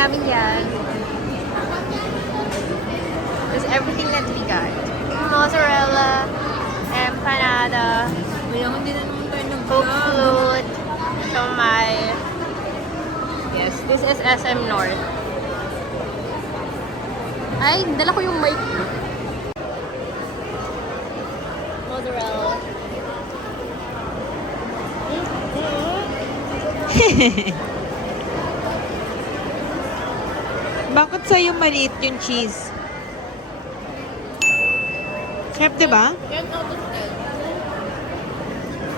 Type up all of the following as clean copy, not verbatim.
namin yan. That's everything that we got. Mozzarella, empanada, Kaya hindi na naman tayo Coke nag-vlog. float, siomai. Yes, this is SM North. Ay, dala ko yung mic. Mozzarella. Bakit sa'yo maliit yung cheese? Chef, diba? 10 out of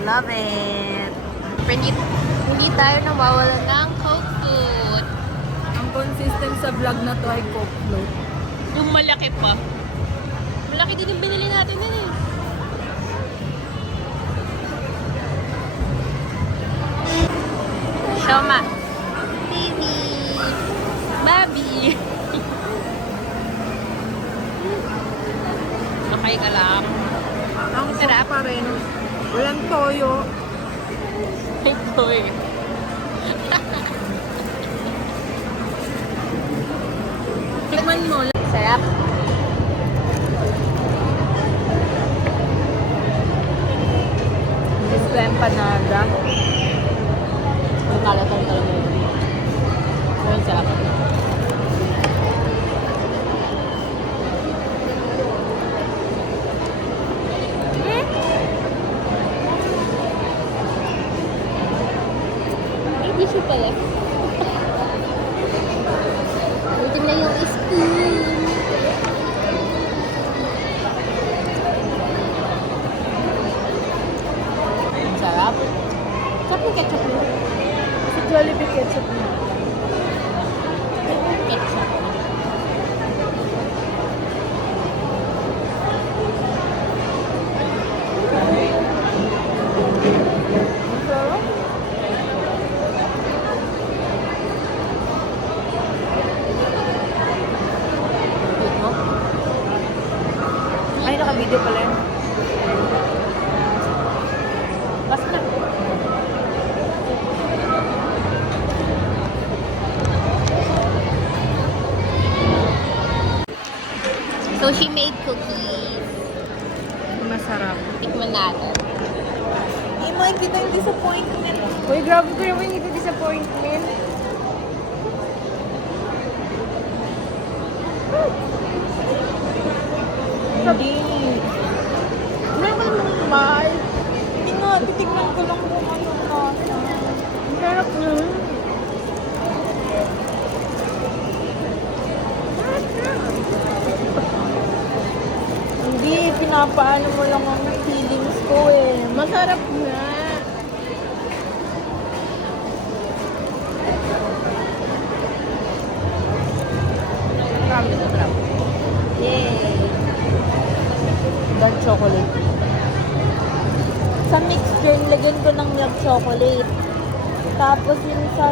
10. Love it. Hindi tayo nawawalan ng Coke float. Ang consistent sa vlog na to ay Coke float. Yung malaki pa. Malaki din yung binili natin din eh. Shoma. Baby. Baby. Okay ka lang. Ang Sarap. sarap pa rin. Walang toyo. Ito eh. Tikman mo. Sarap. This is the empanada. Ang kalatan talaga yun. Pero sarap. Hindi siya pala. Buti na yung spoon. Ang sarap. Sarap yung ketchup mo. Si Jollibee ketchup na. Ketchup. Ang sarap. Wait mo. Ay, naka-video pala yun. Basta na. So she made cookies. Masarap. Tikman natin. Hindi mo kita yung disappointment. Uy, grabe ko naman yung disappointment. Hindi. Meron ko naman yung bahay. Hindi nga, titignan ko lang kung ano nasa. Ang sarap na. Hindi, pinapaano mo lang ang feelings ko eh. Masarap na. Marami na sarap. Yay! Dark chocolate. Sa mixture, nilagyan ko ng milk chocolate. Tapos yung sa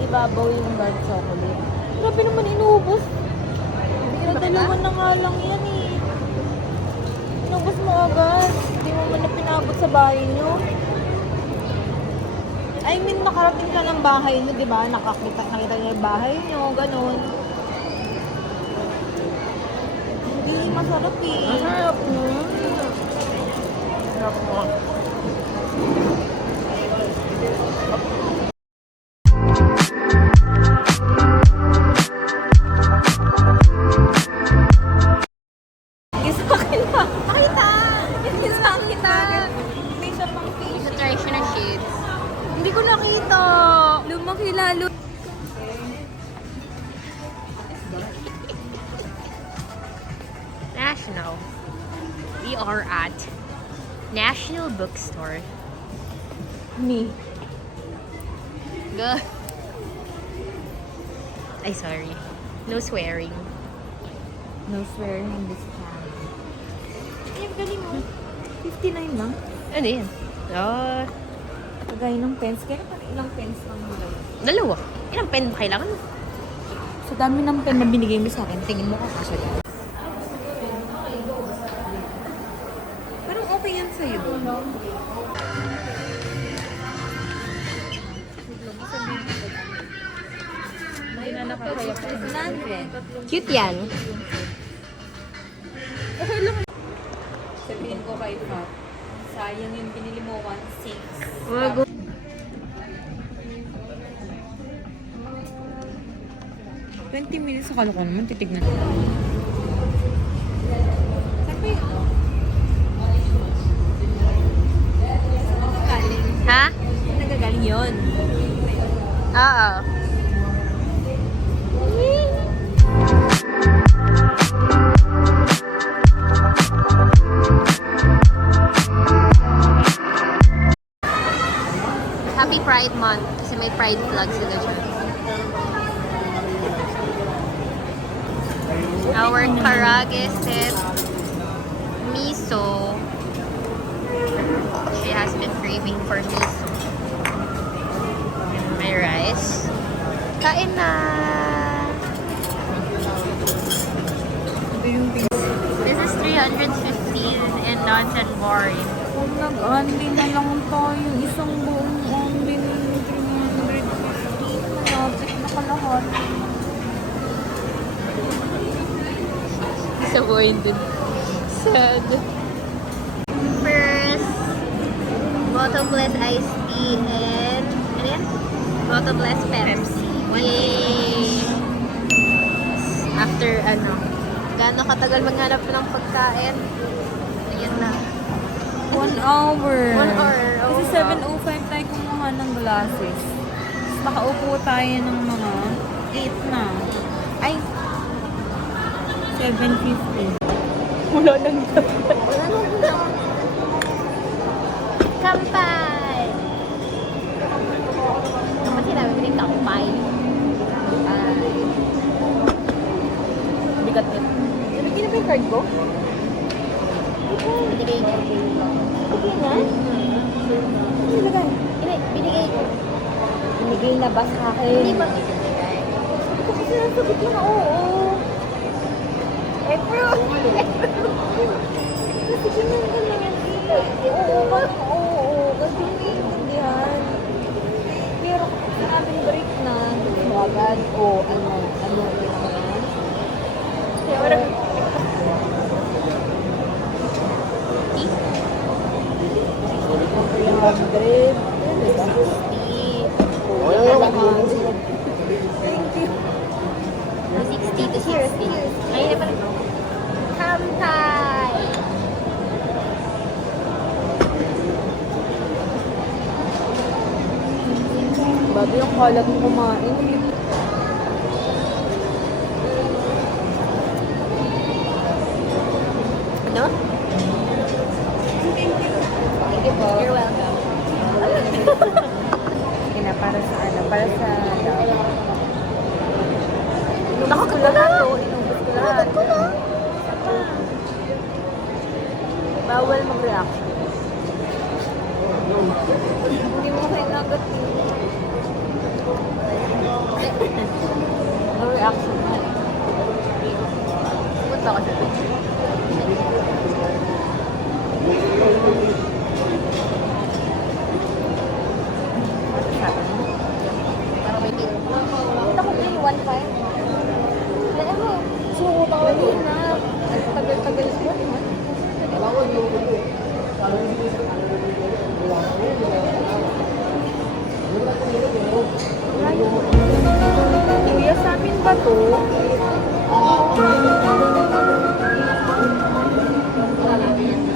ibabaw yung dark chocolate. Grabe naman inuubos. Pinadalaman na nga lang yan eh. Inubos mo agad. Hindi mo man na pinabot sa bahay nyo. I mean, nakarating ka ng bahay nyo, di ba? Nakita nyo yung bahay nyo, ganun. Hindi masarap eh. Masarap mo. Masarap mo. Isa kita. Pakita! Isa kita. Hindi siya pang fish. Try siya ng shades. Hindi ko nakita. Lumaki lalo. National. We are at National Bookstore. Me. Go. Ay, sorry. No swearing. No swearing in this channel. Ay, galing mo. 59 lang. Ano yun? Oh, Kagaya ng pens. Kaya parang ilang pens lang nila. dalawa. Ilang pen ba kailangan mo? Sa dami ng pen na binigay mo sa akin, tingin mo kakasya yan. Parang okay yan sa'yo. Hindi na nakakaya pa. 100. Cute yan. Okay lang. Sabihin ko kay Fat, sayang yung binili mo 1.6. Wag. 20 minutes sa kalo ko naman, titignan. Saan ba yun? Ha? Saan nagagaling yun? Oo. Happy Pride Month kasi may Pride flag sila dyan. Our karage set miso. She has been craving for miso. And may rice. Kain na! This is 315 in Dungeon Boring. Kung nag-only na lang tayo, isang buong only na yung 350. Malapit na kalahati. Sabuhin dun. Sad. First, bottomless iced tea and, ano yan? Bottomless Pepsi. Yay! After, gaano katagal maghanap ng pagkain? Ayan na. 1 hour. 1 hour. Kasi 7:05 tayo kumuha ng glasses. Tapos nakaupo tayo ng mga 8 na. Ay! 7:50. Wala nang dapat. Kampay! Naman sinabi ko rin kampay. Bigat nito. Nabigyan na ba yung card ko? Binigay niya. Bigyan na? Ano nilagay? Hindi, binigay ko. Binigay na ba sa akin? Hindi ba binigay? Ito kasi nasagot lang oo. Kasi ginanda na yan dito. Oo. Kasi maintindihan. Pero kapag sinabing break na, mo agad, ano naman. Kaya parang, Thank you. 60 to 60. Ayun na pala. Kampay! Bago yung kalat mo kumain. Ano? Thank you po. You're welcome. Yun na, para sa Para sa Nakakot ko na! Inubos ko lahat. Nakakot ko na! Bawal mag-reaction. Hindi mo kailangan no reaction. Punta ko sa picture. Para may bill. Kita ko din, 1.5. Dali mo. Suko pa ko na. Tagal-tagal ko. Kuya, sa amin ba to?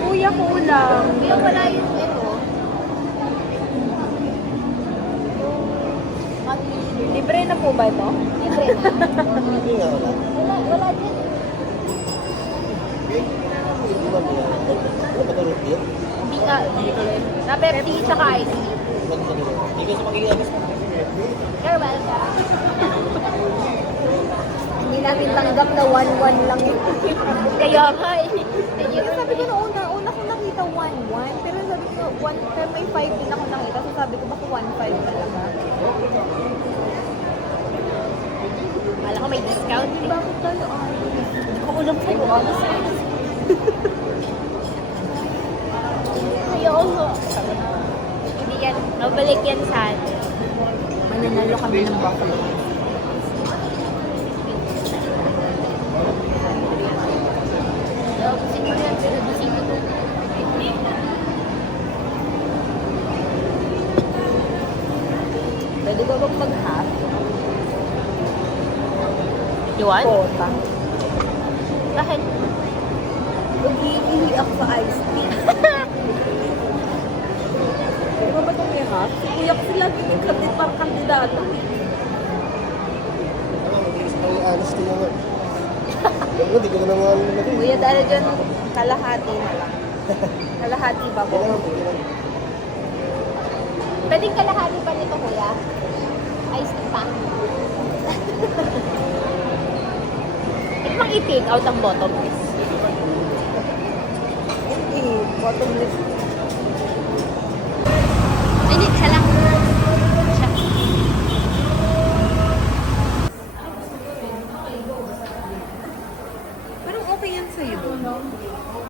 Kuya, kulang. Kuya, wala yung Libre na po ba ito? libre na. Wala din. Hindi ka. Na Pepsi tsaka ice. You're welcome. Hindi namin tanggap na 1-1 lang yun. Kaya nga eh. Sabi ko na una ko nakita 1-1. Pero sabi ko, pero may 5 din ako nakita. So sabi ko, baka 1-5 talaga. Kala ko may discount eh. Bakit tayo Hindi ko alam sa'yo. Ayoko. Hindi yan. Mabalik yan sa atin. Mananalo kami ng buffalo. You want? Kota. Bakit? Mag-iihi ako sa ice tea. Ano ba itong ihap? Si Kuya kasi lagi yung kandidat parang kandidato. Ang honesty naman. Hindi ko na naman nilagay. Kuya, dahil dyan kalahati na lang. Kalahati ba po? Pwedeng kalahati pa nito, kuya? Ice tea pa. Ito bang i-take out ang bottomless? Bottomless